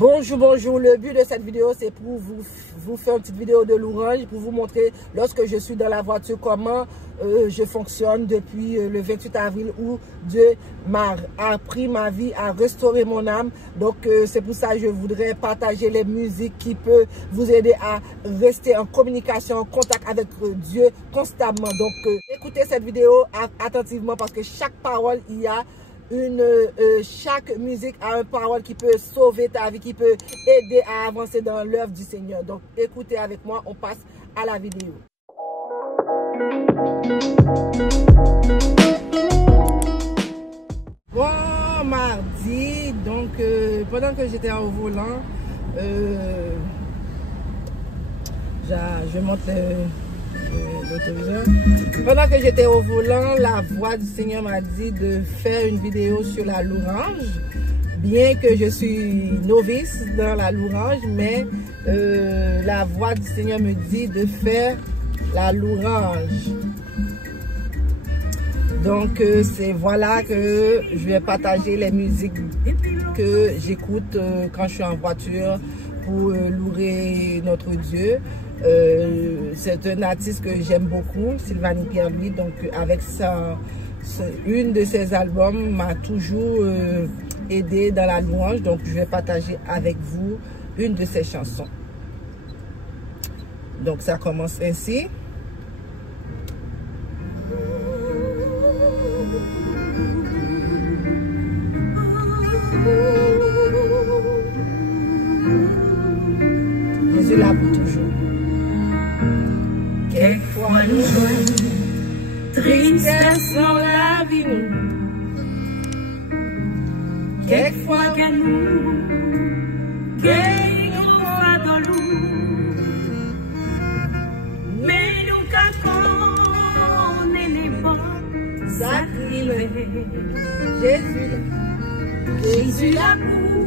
Bonjour, bonjour. Le but de cette vidéo, c'est pour vous faire une petite vidéo de louange, pour vous montrer lorsque je suis dans la voiture, comment je fonctionne depuis le 28 avril où Dieu m'a appris ma vie, à restaurer mon âme. Donc, c'est pour ça que je voudrais partager les musiques qui peuvent vous aider à rester en communication, en contact avec Dieu constamment. Donc, écoutez cette vidéo attentivement parce que chaque parole, il y a chaque musique a une parole qui peut sauver ta vie, qui peut aider à avancer dans l'œuvre du Seigneur. Donc, écoutez avec moi, on passe à la vidéo. Bon mardi, donc pendant que j'étais au volant, je monte l'autoriseur. Pendant que j'étais au volant, la voix du Seigneur m'a dit de faire une vidéo sur la louange. Bien que je suis novice dans la louange, mais la voix du Seigneur me dit de faire la louange. Donc, c'est voilà que je vais partager les musiques que j'écoute quand je suis en voiture pour louer notre Dieu. C'est un artiste que j'aime beaucoup, Sylvanie Pierre-Louis. Donc, avec une de ses albums m'a toujours aidé dans la louange. Donc, je vais partager avec vous une de ses chansons. Donc, ça commence ainsi. Jésus là pour toujours. Quelquefois nous joignons tristesse dans la vie nous. Quelquefois que nous gagnons pas dans l'eau. Mais nous qu'attendons les bons sacrilèges. Jésus là pour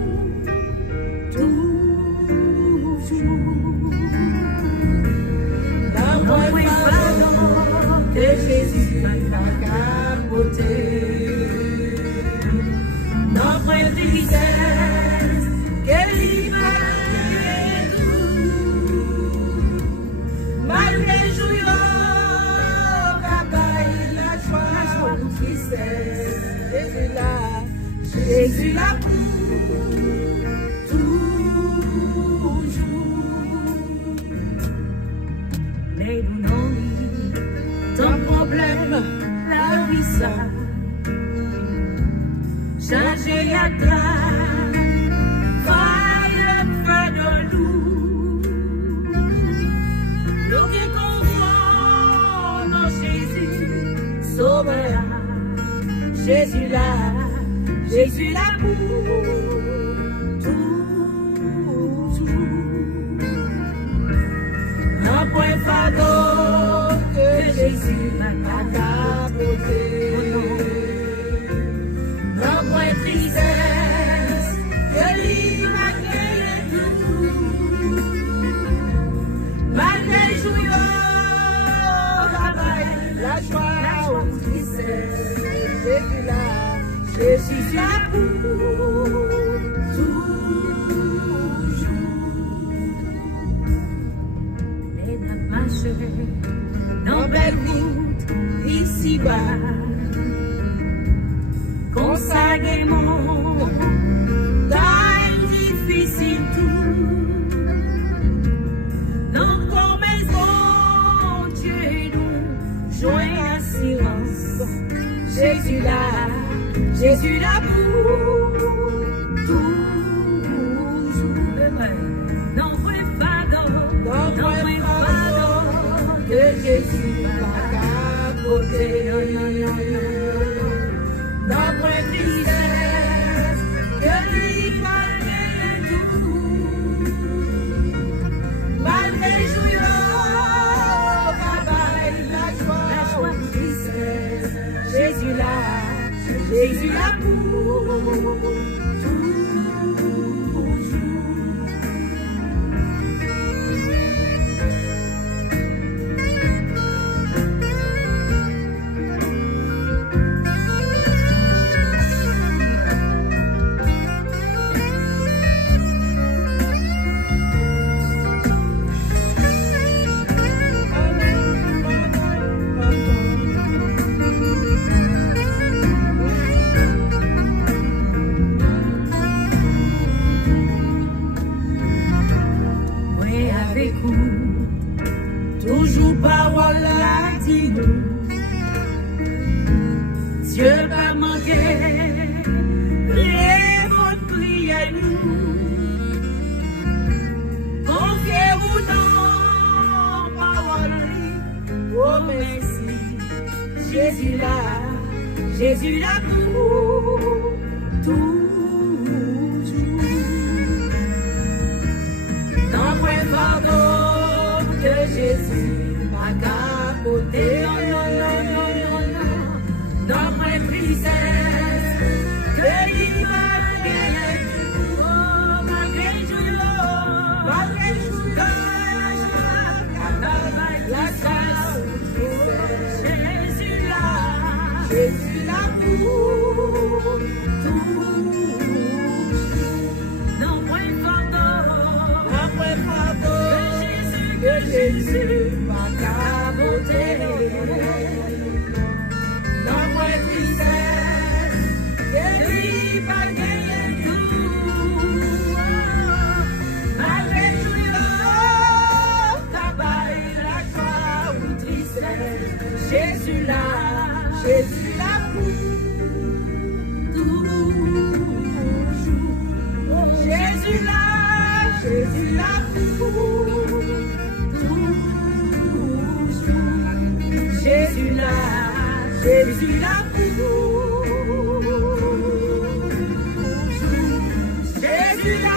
toujours. N'envoie pas que Jésus m'a capoté. N'envoie tristesse que l'hiver tout. Malgré joyeux, papa, il a joie ou tristesse. Jésus là pour mais nous n'avons ton problème, la vie ça. Changer à toi, faille le feu de nous. Nous qui confions dans Jésus, sauveur. Jésus là pour toujours. Un point fardeau que Jésus m'a capoté. Un point tristesse que lui m'a créé tout. Malgré joyeux, la joie ou tristesse. Jésus là pour toujours. Mais n'a marché dans belle route ici-bas. Consacrément dans difficile tout. Non comme maison Dieu nous joint à silence. Jésus là pour toujours. Non pas que Jésus m'a capoté. Non point tristesse que lui malgré tout. Malgré joyeux, papa, la joie ou tristesse. Jésus là pour toujours. Oh merci, Jésus là pour toujours. Dans point pardon que Jésus m'a capoté, dans point tristesse que il m'a gagné, malgré tout, la grâce, Jésus là pour toujours. Non point pardon que Jésus m'a capoté, non point tristesse que lui m'a gagné tout, malgré tout travail, la joie ou tristesse, Jésus là pour toujours. Jésus là pour toujours. Jésus là pour toujours. Jésus là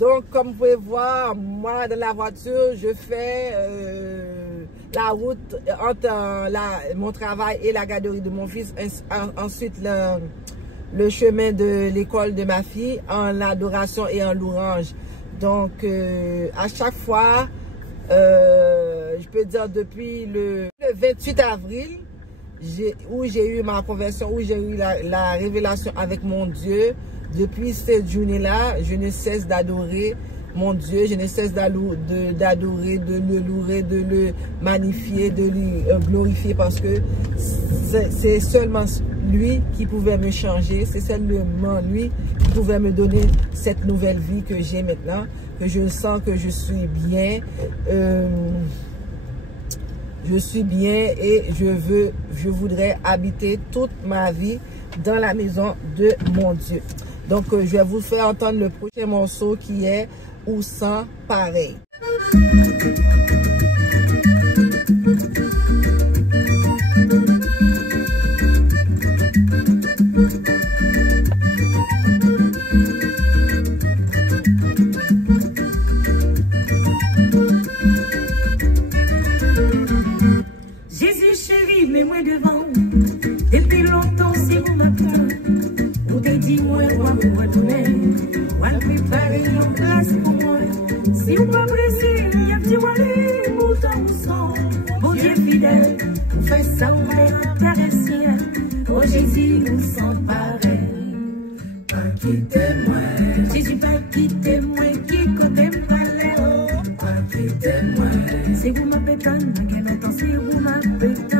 Donc, comme vous pouvez voir, moi, dans la voiture, je fais la route entre mon travail et la garderie de mon fils. Ensuite, le chemin de l'école de ma fille en l'adoration et en louange. Donc, à chaque fois, je peux dire depuis le 28 avril, où j'ai eu ma conversion, où j'ai eu la révélation avec mon Dieu. Depuis cette journée-là, je ne cesse d'adorer mon Dieu, je ne cesse d'adorer, de le louer, de le magnifier, de lui glorifier, parce que c'est seulement lui qui pouvait me changer, c'est seulement lui qui pouvait me donner cette nouvelle vie que j'ai maintenant, que je sens que je suis bien. Je suis bien et je voudrais habiter toute ma vie dans la maison de mon Dieu. Donc, je vais vous faire entendre le prochain morceau qui est « Ou sans pareil ». Jésus chéri, mets-moi devant. Depuis longtemps, si vous m'attendez, vous te dites, moi, moi, préparer une place pour moi. Si vous m'appréciez, il y a un petit wali, pourtant vous sent. Mon Dieu fidèle, vous faites ça, vous m'intéressez. Oh Jésus, vous sent pareil. Pas quittez-moi, Jésus, pas quittez-moi, qui côté m'aller. Pas quittez-moi, si vous m'appétez, quel temps si vous m'appétez.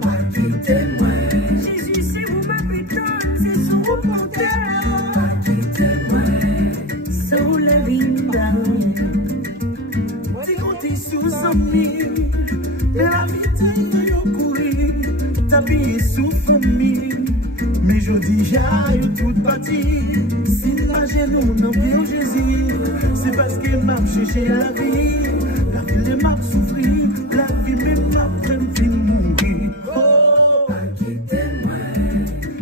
Pas quittez-moi, Jésus, si vous m'appétez, c'est sur vous comptez. Mais je dis j'aille toute partie. Si la gêne ou non bien Jésus, c'est parce que m'a cherché la vie. La vie m'a souffrir, la vie m'a fait mourir. Oh, pas quittez-moi,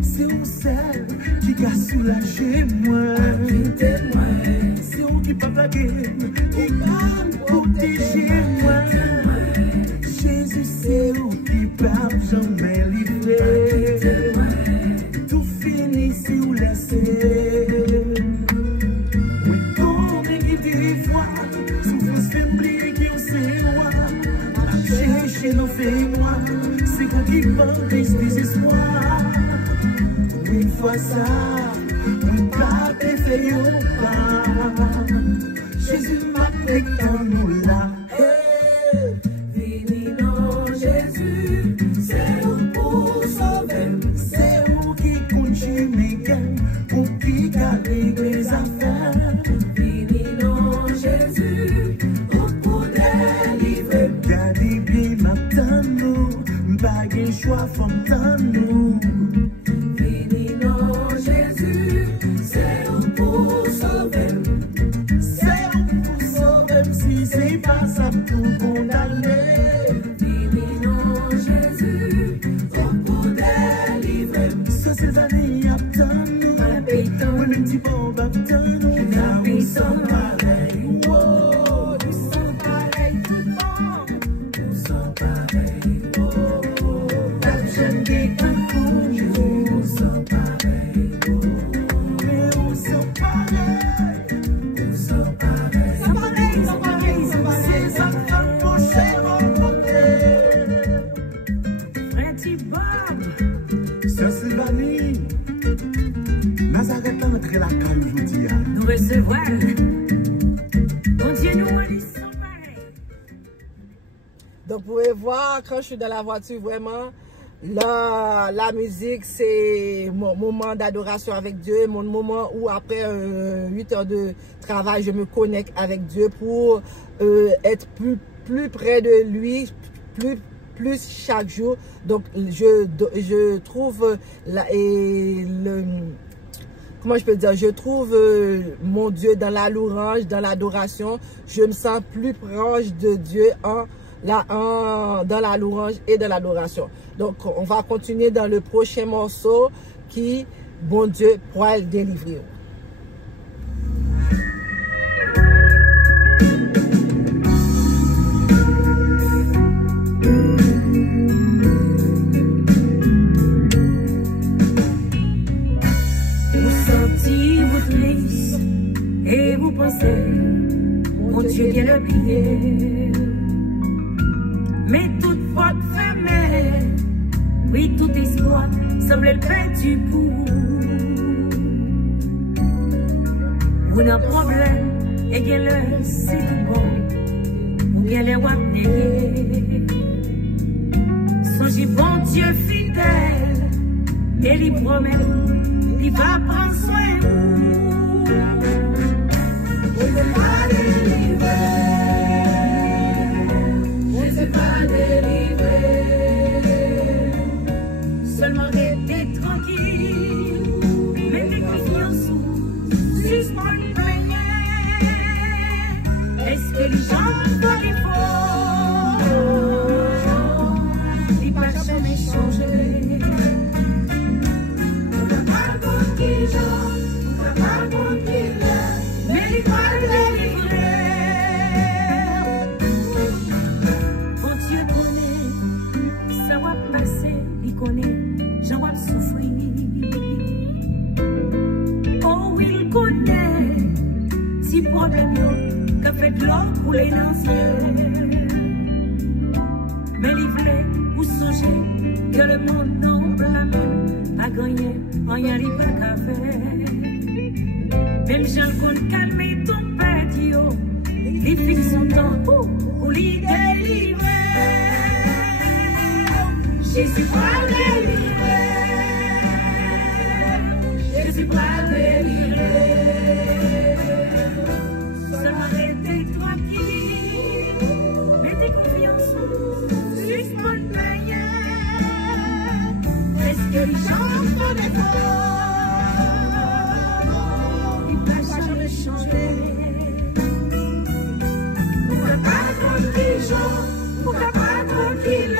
c'est où celle qui a soulagé moi. Pas quittez-moi, c'est où qui pas plaqué, qui va protéger moi. Jésus c'est où qui va jamais livrer. Tout fini si vous laissez. Oui, comme qui dit foi, souffrance fait qui on sait moi. Cherchez nos faits moi, c'est vous qui portez espoir. Une fois ça, oui, pas fait pas. Jésus m'a fait dans nous là. Jésus, pour délivrer. fontaine nous. Vini non Jésus, c'est pour sauver. C'est pour sauver si c'est pas ça pour condamner. Vini non Jésus, pour délivrer. Ça c'est années à nous. Ma pétan, Oui, mais tu bon baptême nous. la puissance pareil. oh, nous sommes pareils tout le monde. Nous sommes pareils, oh, la jeune des cancous. Nous sommes pareils, oh, Mais on s'en pareil. nous sommes pareils. C'est ça fait pencher mon côté. Frère Bob, Ça c'est Vanille. Nazareth a entré la calme aujourd'hui. nous recevoir. Bon Dieu, nous on ils sont pareils. Donc, vous pouvez voir, quand je suis dans la voiture, vraiment, la musique, c'est mon moment d'adoration avec Dieu, mon moment où, après 8 heures de travail, je me connecte avec Dieu pour être plus près de lui, plus chaque jour. Donc, je trouve, comment je peux dire, je trouve mon Dieu dans la louange, dans l'adoration. Je me sens plus proche de Dieu dans la louange et dans l'adoration. Donc, on va continuer dans le prochain morceau qui, bon Dieu, pourra le délivrer. Vous sentez votre lisse et vous pensez, mon Dieu vient le plier. Mais toute faute fermée, oui, tout espoir semble le perdu pour vous. Un problème, et bien le c'est tout bon, ou bien les wap négués. Songez bon Dieu fidèle, et il promet, il va prendre soin de vous. On ne peut pas délivrer, on ne peut pas délivrer. Seulement restez tranquille, mettez confiance sous, suspend le panier. Est-ce que les gens peuvent les faux? Il va jamais changer. Mais il va délivrer. Bon Dieu connaît, ça va passer, il connaît, j'en vais souffrir. Oh, il connaît, si problème que fait de l'eau couler dans le ciel. Mais il voulait vous songer que le monde non la même a gagné, rien n'y a pas qu'à faire. Même Jean qu'on calme ton patio, il fixe son temps pour lui délivrer. Jésus va délivrer, Jésus va délivrer. Seulement restez tranquille, mettez confiance, suspend le panier. Est-ce que les gens font des fautes? Pour la pas tranquille,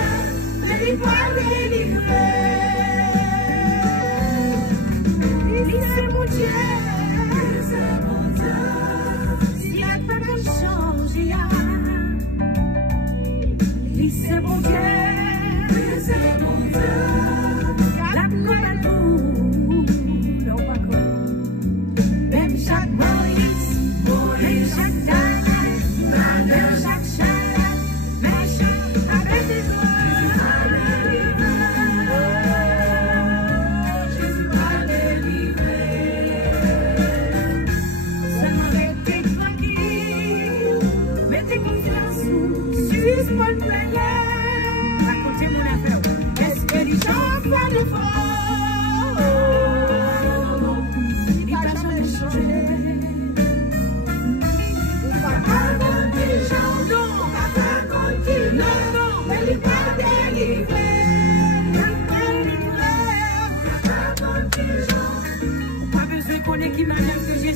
mais il va délivrer. C'est mon Dieu, c'est mon Dieu. Si la femme change, c'est mon Dieu, c'est mon Dieu. La colère nous, non pas comme même chaque Moïse.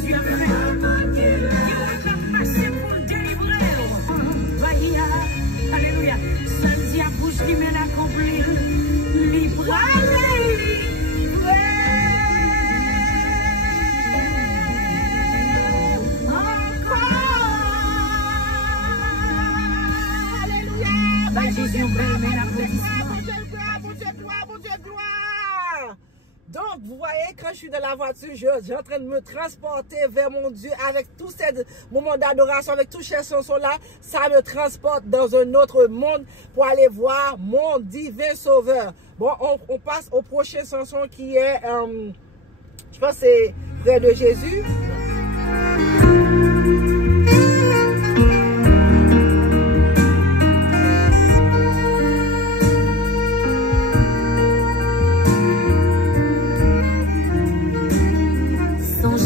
Jésus a fait. Il a passé pour le délivrer. Alléluia. Seul à bouche qui mène accomplir. Libre. Donc, vous voyez, quand je suis dans la voiture, je suis en train de me transporter vers mon Dieu avec tous ces moments d'adoration, avec toutes ces chansons-là. Ça me transporte dans un autre monde pour aller voir mon divin sauveur. Bon, on passe aux prochaines chansons qui est, je pense que c'est Près de Jésus.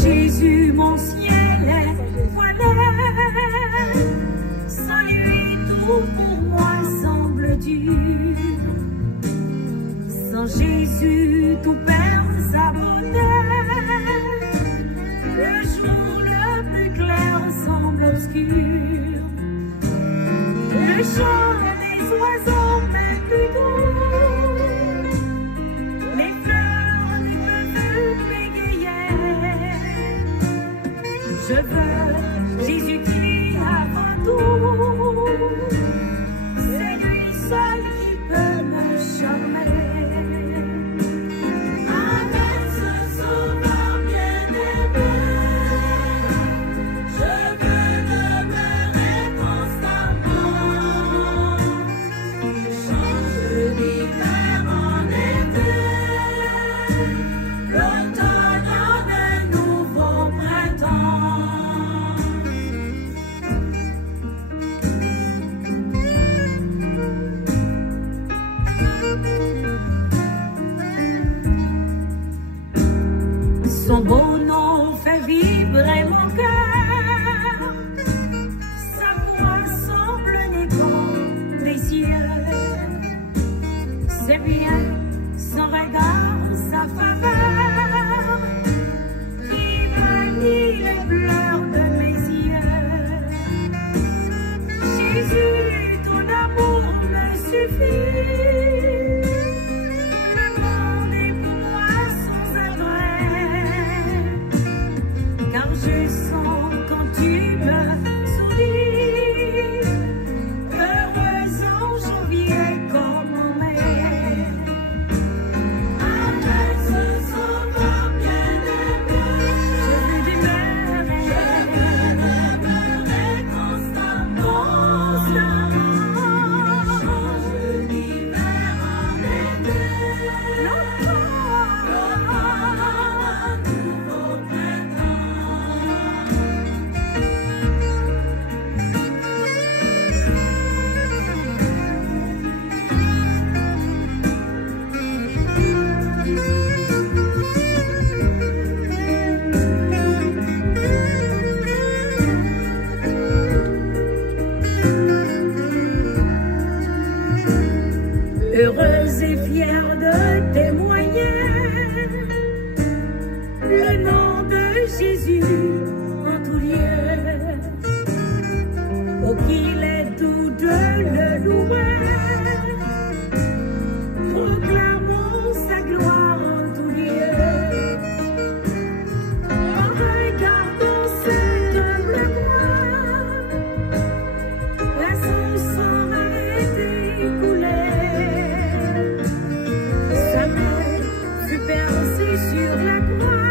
Jésus, mon ciel est voilé. Sans lui, tout pour moi semble dur. Sans Jésus, tout perd sa beauté. Le jour le plus clair semble obscur. Le chant des oiseaux m'est plus doux. Les fleurs ne peuvent m'égayer. Je veux Jésus-Christ avant tout. C'est lui seul qui peut me charmer. Avec ce sauveur bien-aimé, je veux demeurer constamment. Il change l'hiver en été, l'automne en un nouveau printemps. Son beau nom fait vibrer mon cœur. Sa voix semble un écho des cieux. C'est bien son regard, sa faveur qui manie les pleurs de mes yeux. Jésus, ton amour me suffit. Le monde est pour moi sans intérêt. Car je sens quand tu me souris, heureux en janvier comme en mai. Avec ce sauveur bien-aimé, je veux demeurer constamment. Change l'hiver en été, l'automne un nouveau printemps. Heureuse et fière de témoigner le nom de Jésus en tout lieu. Oh, qu'il est doux de le louer, proclamons sa gloire en tout lieu. En regardant cette vraie croix, là son sang a été écoulé. Sa main fut percée sur la croix.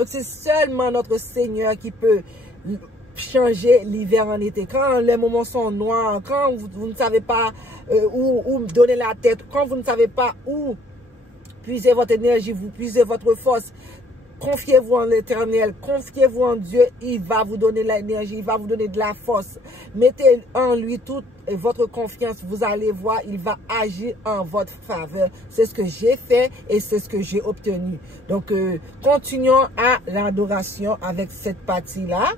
Donc c'est seulement notre Seigneur qui peut changer l'hiver en été. Quand les moments sont noirs, quand vous ne savez pas où donner la tête, quand vous ne savez pas où puiser votre énergie, vous puisez votre force, confiez-vous en l'Éternel, confiez-vous en Dieu, il va vous donner l'énergie, il va vous donner de la force. Mettez en lui toute votre confiance, vous allez voir, il va agir en votre faveur. C'est ce que j'ai fait et c'est ce que j'ai obtenu. Donc, continuons à l'adoration avec cette partie-là.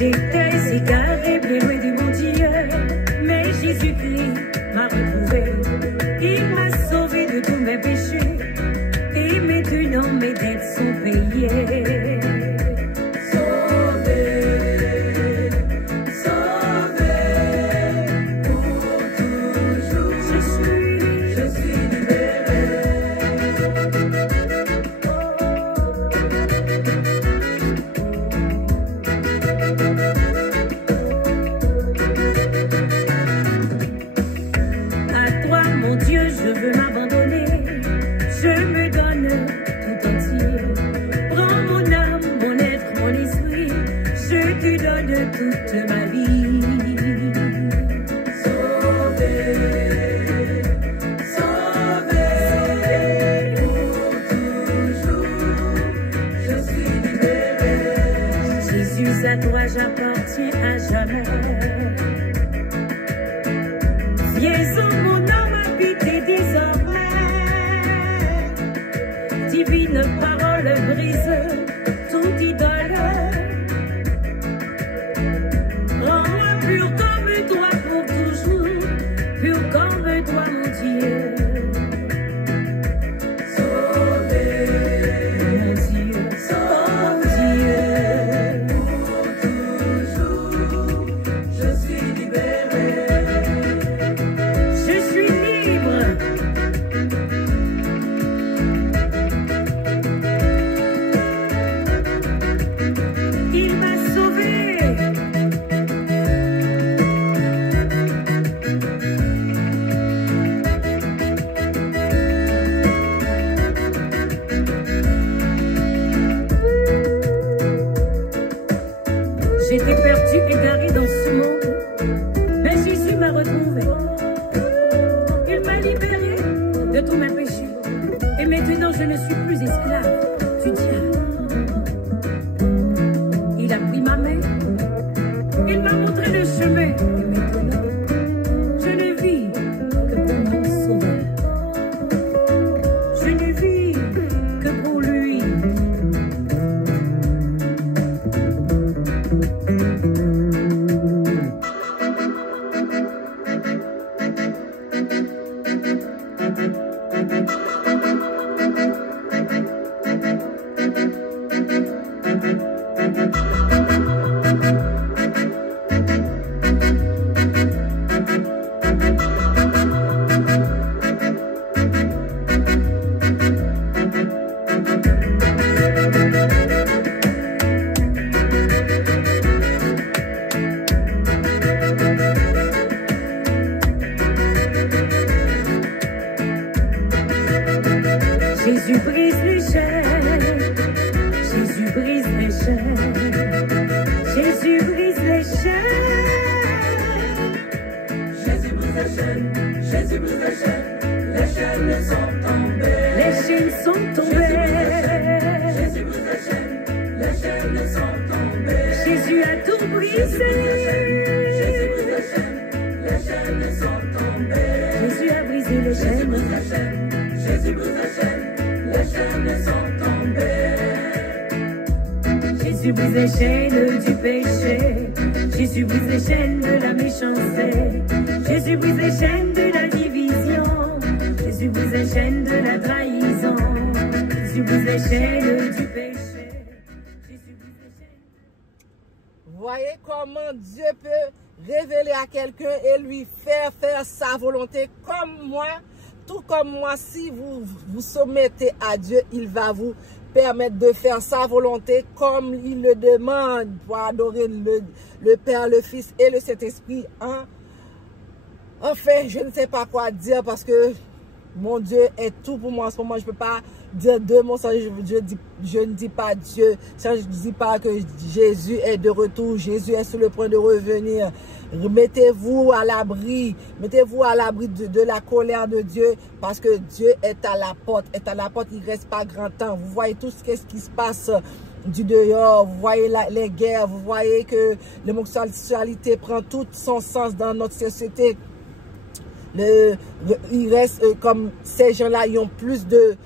J'étais si carré, bien loin du bon Dieu, mais Jésus-Christ m'a retrouvé. Il m'a sauvé de tous mes péchés, et maintenant mes dettes sont payées. Sauvé, sauvé, pour toujours. Je suis libéré. Je veux m'abandonner, je me donne tout entier. Prends mon âme, mon être, mon esprit, je te donne toute ma vie. Sauvé, sauvé, pour toujours, je suis libéré. Jésus, à toi j'appartiens à jamais. Viens en mon âme habiter désormais. Divine parole brise toute idole. Rends-moi pur comme toi pour toujours, pur comme toi mon Dieu. Sauvé, mon Dieu, sauvé, pour toujours, je suis libéré. Je suis libre. Il m'a sauvé. J'étais perdu, égaré dans ce monde, mais Jésus m'a retrouvé. Il m'a libéré de tous mes péchés. Et maintenant je ne suis plus esclave du diable. Il a pris ma main, il m'a montré le chemin. Et maintenant, je ne vis que pour mon sauveur. Je ne vis que pour lui. Jésus brise les chaînes, Jésus brise les chaînes, Jésus brise les chaînes. Jésus brise les chaînes, Jésus brise les chaînes, les chaînes sont tombées. Les chaînes sont tombées. Jésus brise les chaînes, les chaînes sont tombées. Jésus a tout brisé. Jésus brise les chaînes, les chaînes sont tombées. Jésus a brisé les chaînes. Jésus brise les chaînes, Jésus brise les chaînes. Les chaînes sont tombées. Jésus brise les chaînes du péché. Jésus brise les chaînes de la méchanceté. Jésus brise les chaînes de la division. Jésus brise les chaînes de la trahison. Jésus brise les chaînes du péché. Jésus brise les chaînes. Voyez comment Dieu peut révéler à quelqu'un et lui faire sa volonté comme moi. tout comme moi, si vous vous soumettez à Dieu, il va vous permettre de faire sa volonté comme il le demande pour adorer le Père, le Fils et le Saint-Esprit. Hein? Enfin, je ne sais pas quoi dire parce que mon Dieu est tout pour moi en ce moment. Je ne peux pas dire deux mots sans je ne dis pas Dieu, sans je ne dis pas que Jésus est de retour, Jésus est sur le point de revenir. Mettez-vous à l'abri de la colère de Dieu parce que Dieu est à la porte, il ne reste pas grand temps. Vous voyez tout ce qui se passe du dehors, vous voyez les guerres, vous voyez que l'homosexualité prend tout son sens dans notre société. Il reste comme ces gens-là, ils ont plus de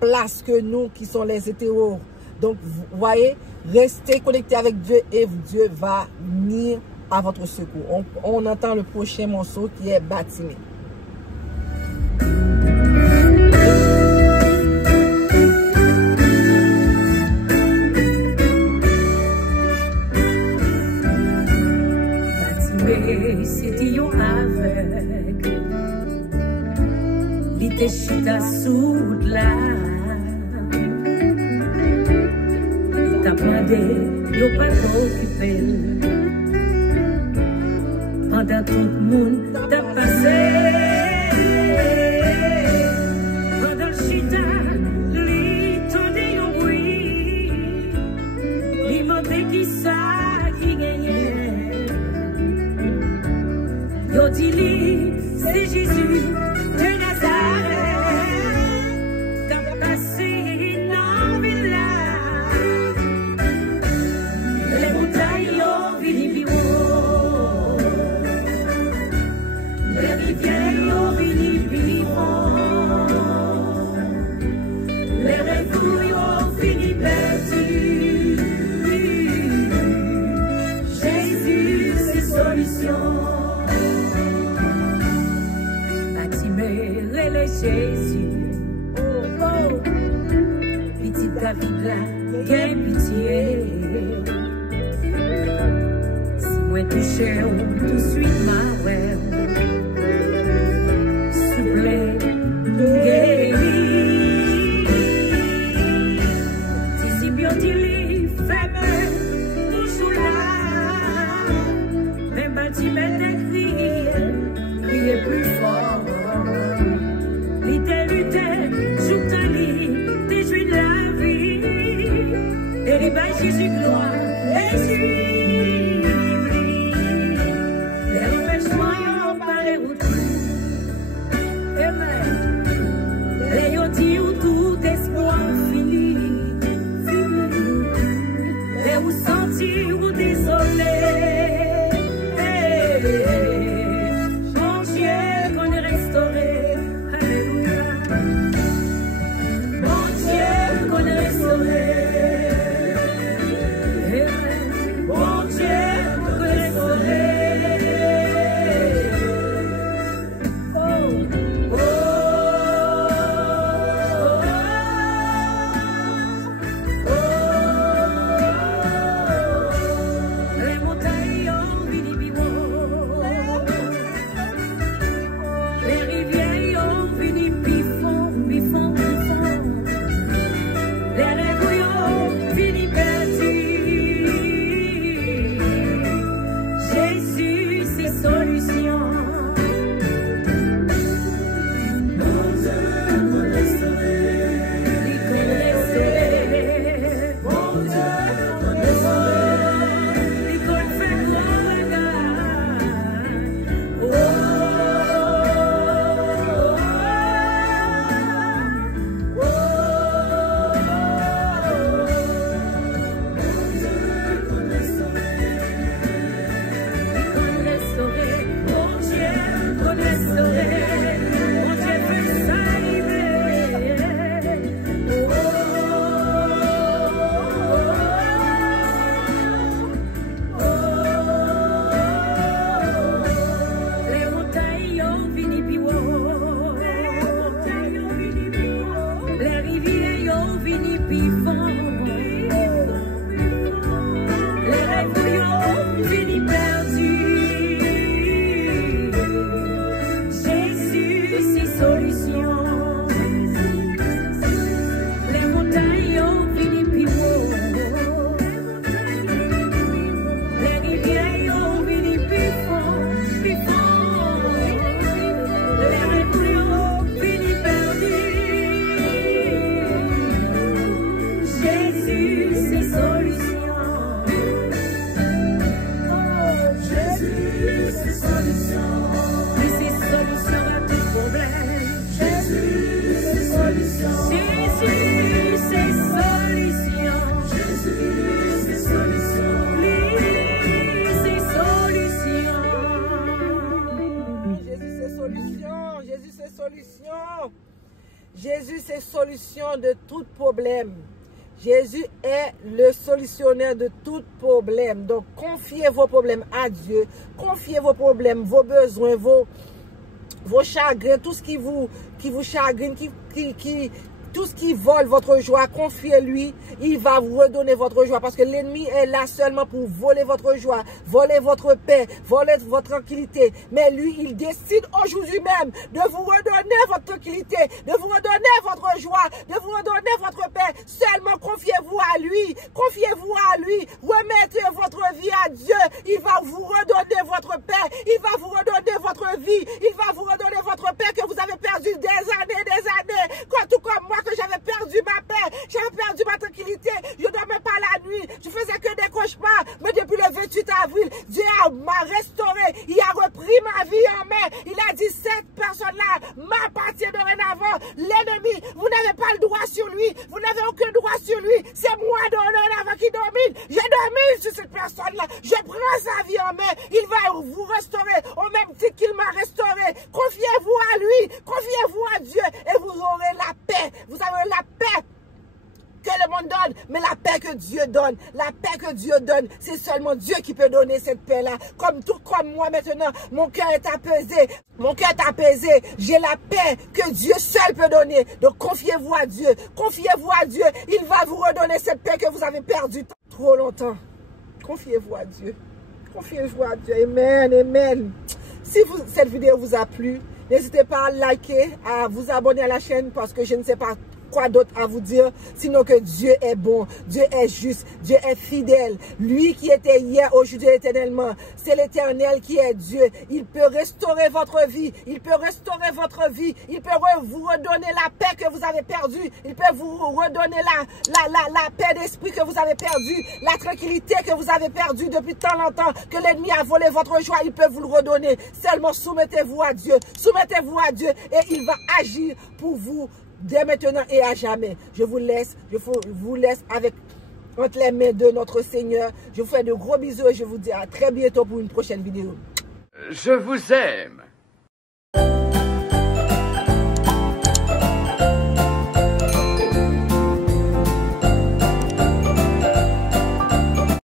place que nous qui sont les hétéros. Donc, vous voyez, restez connectés avec Dieu et Dieu va venir à votre secours. On entend le prochain morceau qui est Bâtimé. Bâtimé, c'était yon avec l'idée chita sous la t'as demandé, yon pas occupé pendant tout le monde t'a passé pendant le chita li tendait yon bruit li mandait qui ça qui gagnait yo dit li c'est Jésus de Nazareth t'a passé dans villa les montagnes ont vini vivre. Jésus, oh, oh, petit David là, quelle pitié. Si moi touché, tout de suite ma ouais, soufflé, guéri. Si bien dit, fais-moi, bouche là, même bâtiment d'écrire, crier plus fort. Jésus gloire et suivi. Les empêchements ont pas les routes. Amen. Les yoti ou tout espoir fini. Les ou senti ou désolé. Mon Dieu qu'on est restauré. Alléluia. Mon Dieu qu'on est restauré. Oh solution de tout problème. Jésus est le solutionnaire de tout problème. Donc, confiez vos problèmes à Dieu. Confiez vos problèmes, vos besoins, vos chagrins, tout ce qui vous chagrine, tout ce qui vole votre joie, confiez-lui, il va vous redonner votre joie parce que l'ennemi est là seulement pour voler votre joie, voler votre paix, voler votre tranquillité. Mais lui, il décide aujourd'hui même de vous redonner votre tranquillité, de vous redonner votre joie, de vous redonner votre paix. Seulement confiez-vous à lui, confiez-vous à lui, remettez votre vie à Dieu. Il va vous redonner votre paix, il va vous redonner votre vie, il va vous redonner votre paix que vous avez perdu des années, tout comme moi, que j'avais perdu ma paix, j'avais perdu ma tranquillité, je ne dormais pas la nuit, je faisais que des cauchemars, mais depuis le 28 avril, Dieu m'a restauré, il a repris ma vie en main, il a dit cette personne-là m'appartient dorénavant, l'ennemi, vous n'avez pas le droit sur lui, vous n'avez aucun droit sur lui, c'est moi dorénavant qui domine, je domine sur cette personne-là, je prends sa vie en main, il va vous restaurer au même titre qu'il m'a restauré, confiez-vous à lui, confiez-vous à Dieu et vous aurez la paix. Vous avez la paix que le monde donne, mais la paix que Dieu donne, la paix que Dieu donne, c'est seulement Dieu qui peut donner cette paix-là. Tout comme moi maintenant, mon cœur est apaisé. Mon cœur est apaisé. J'ai la paix que Dieu seul peut donner. Donc confiez-vous à Dieu. Confiez-vous à Dieu. Il va vous redonner cette paix que vous avez perdue trop longtemps. Confiez-vous à Dieu. Confiez-vous à Dieu. Amen, amen. Si cette vidéo vous a plu, n'hésitez pas à liker, à vous abonner à la chaîne parce que je ne sais pas quoi d'autre à vous dire, sinon que Dieu est bon, Dieu est juste, Dieu est fidèle. Lui qui était hier, aujourd'hui, éternellement, c'est l'Éternel qui est Dieu. Il peut restaurer votre vie, il peut restaurer votre vie, il peut vous redonner la paix que vous avez perdue, il peut vous redonner la paix d'esprit que vous avez perdue, la tranquillité que vous avez perdue depuis tant longtemps, que l'ennemi a volé votre joie, il peut vous le redonner. Seulement soumettez-vous à Dieu et il va agir pour vous dès maintenant et à jamais. Je vous laisse avec entre les mains de notre Seigneur. Je vous fais de gros bisous et je vous dis à très bientôt pour une prochaine vidéo. Je vous aime.